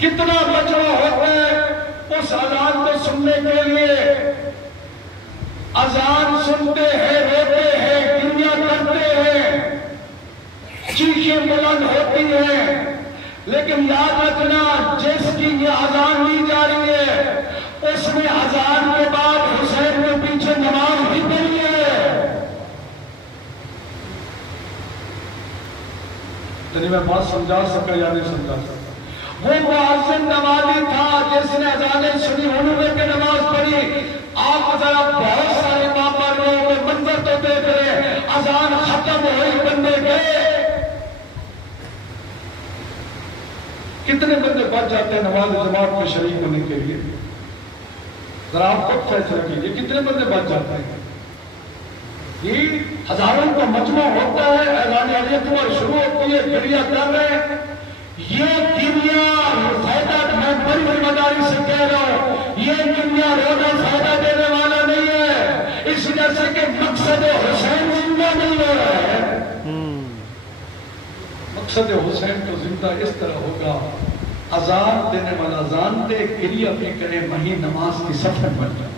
کتنا مجمع ہوتا ہے اس اذان کو سننے کے لیے. اذان سنتے ہیں، روتے ہیں، گریہ کرتے ہیں، چیخیں بلند ہوتی ہیں، لیکن یاد رکھنا جس کی یہ اذان لی جا رہی ہے اس نے اذان کے بعد حسین کے پیچھے نماز بھی پڑھی ہے. یعنی میں بات سمجھا سکا یا نہیں سمجھا سکا؟ وہ مؤذن نمازی تھا جس نے اذانیں سنی، انہوں نے نماز پڑھی. آپ ذرا بہت سارے پاپا لوگوں میں منظر تو دیکھ رہے، اذان ختم ہوئی، بندے گئے. کتنے بندے بچ جاتے ہیں نماز جماعت میں شریک ہونے کے لیے؟ ذرا آپ خود فیصلہ کیجیے، کتنے بندے بچ جاتے ہیں؟ یہ ہزاروں کا مجمع ہوتا ہے، اذان علی اکبر شروع ہوتی ہے، گریہ کر رہے ہیں. یہ گریہ فائدہ، میں بڑی ذمہ داری سے کہہ رہا ہوں، یہ گریہ رونا فائدہ دینے والا نہیں ہے، اس وجہ سے کہ مقصد حسین زندہ نہیں ہو رہا ہے. مقصد حسین تو زندہ اس طرح ہوگا، اذان دینے والا اذان دے، گریہ بھی کرے، وہیں نماز کی صفحہ بن جائے.